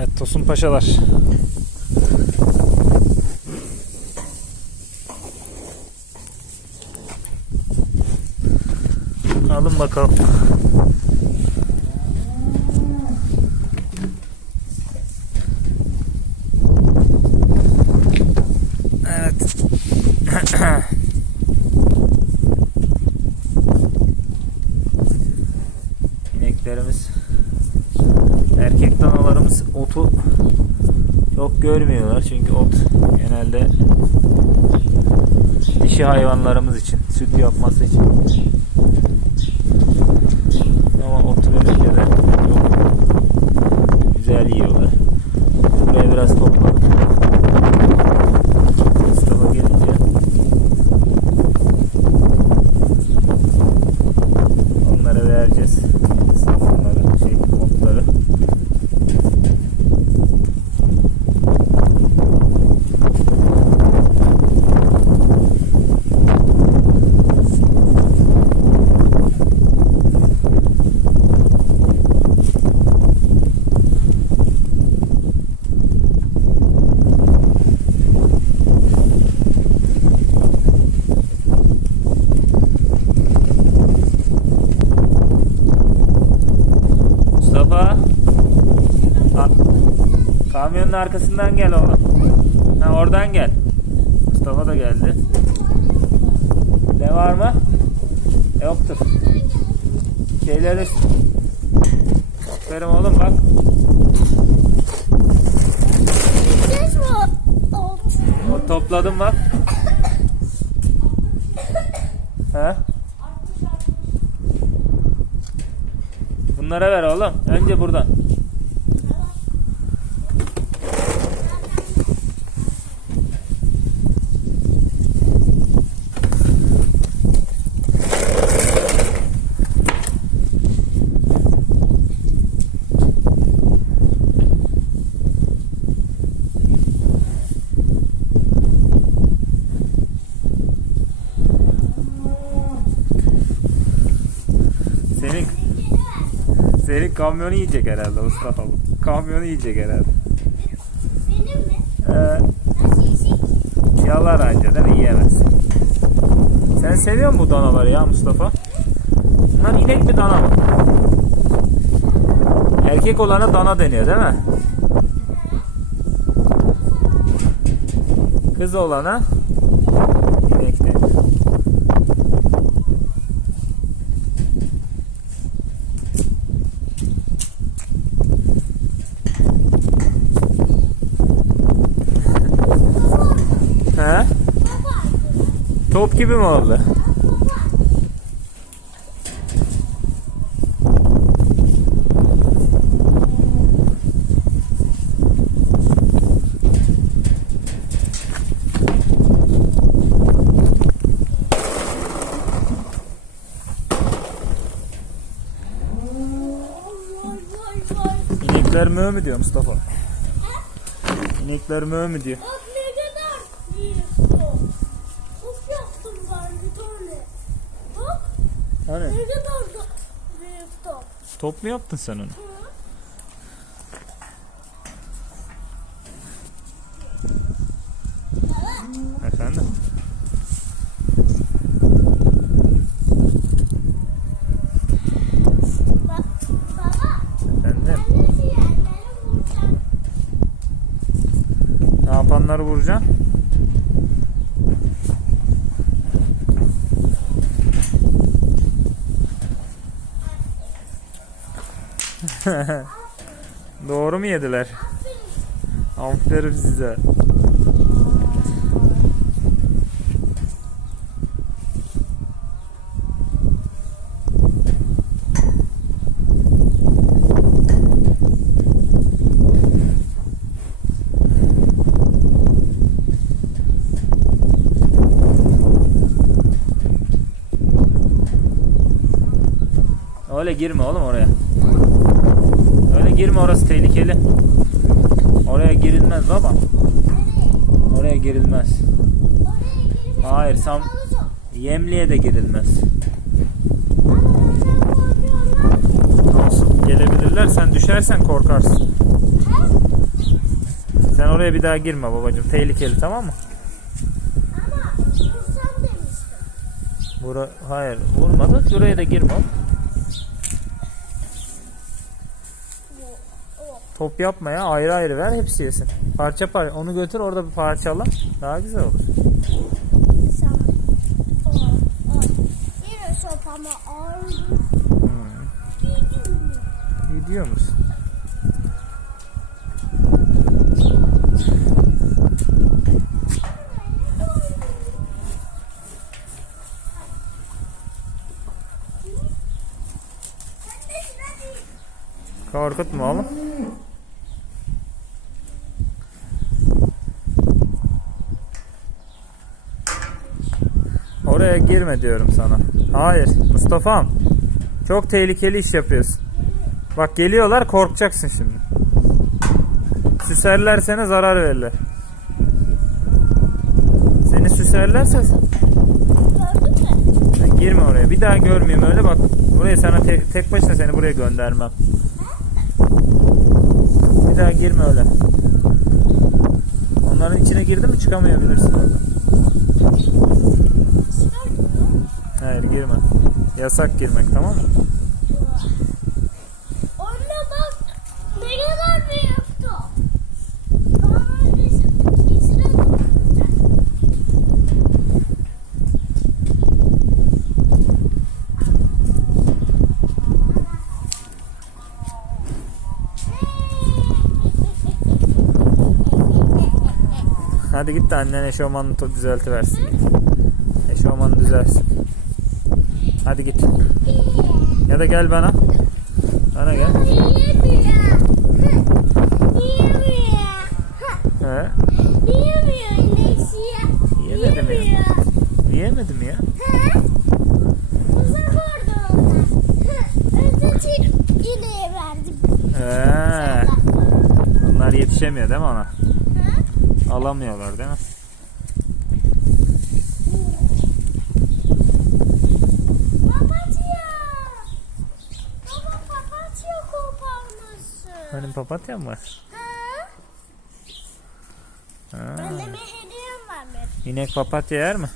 Evet Tosun Paşalar. Alın bakalım. Evet. İneklerimiz erkek danalarımız otu çok görmüyorlar. Çünkü ot genelde dişi hayvanlarımız için süt yapması için. Ama otu verince de Mustafa. Ha, kamyonun arkasından gel oğlum. Ha, oradan gel. Mustafa da geldi. Ne var mı? Yoktur. Şeyleri Aferin oğlum bak. O topladım bak. Ha? Bunlara ver oğlum. Önce buradan. Senin senin kamyonu yiyecek herhalde Mustafa bu. Kamyonu yiyecek herhalde. Benim mi? Ee, yalar mi? Yiyemez. Sen seviyor musun bu danaları ya Mustafa? Bunlar inek mi dana mı? Erkek olana dana deniyor değil mi? Kız olana inek deniyor. He? Top gibi mi oldu? İnekler mö mü diyor Mustafa? İnekler mö mü diyor? Bak ne kadar büyük top. Top yaptım ben bir tane. Bak Hani? kadar da büyük top. Top mu yaptın sen onu? Baba. Efendim? Ne yapanları vuracaksın? Doğru mu yediler? Aferin size. Öyle girme oğlum oraya. Girme orası tehlikeli. Oraya girilmez baba. Oraya girilmez. Hayır sam yemliğe de girilmez. Olsun gelebilirler sen düşersen korkarsın. Sen oraya bir daha girme babacığım. Tehlikeli tamam mı? Bura, hayır vurmadık. Buraya da girme. oğlum. O, o. Top yapma ya. Ayrı ayrı ver hepsi yesin. Parça parça. Onu götür orada bir parçala. Daha güzel olur. Hmm. Gidiyor musun? Korkutma oğlum. Oraya girme diyorum sana. Hayır Mustafa'm. Çok tehlikeli iş yapıyorsun. Bak geliyorlar korkacaksın şimdi. Süserlersene zarar verirler. Seni süserlerse sen girme oraya. Bir daha görmeyeyim öyle bak. Buraya sana tek, tek başına seni buraya göndermem. Bir daha girme öyle. Onların içine girdin mi çıkamayabilirsin orada. Hayır girme. Yasak girmek tamam mı? Anne bak ne kadar büyük top. Hadi git de annen eşofmanını düzeltiversin. Eşofmanı düzelsin. Hadi git. Ya da gel bana. Bana gel. He? Yiyemedim ya. Yiyemedim ya. Uzak orada. Hı. Önce çek ineğe verdik. He. Onlar yetişemiyor değil mi ona? Alamıyorlar değil mi? Papatya. Baba papatya Benim papatyam var. Hı? Ha. Anneme hediyem var benim. İnek papatya yer mi?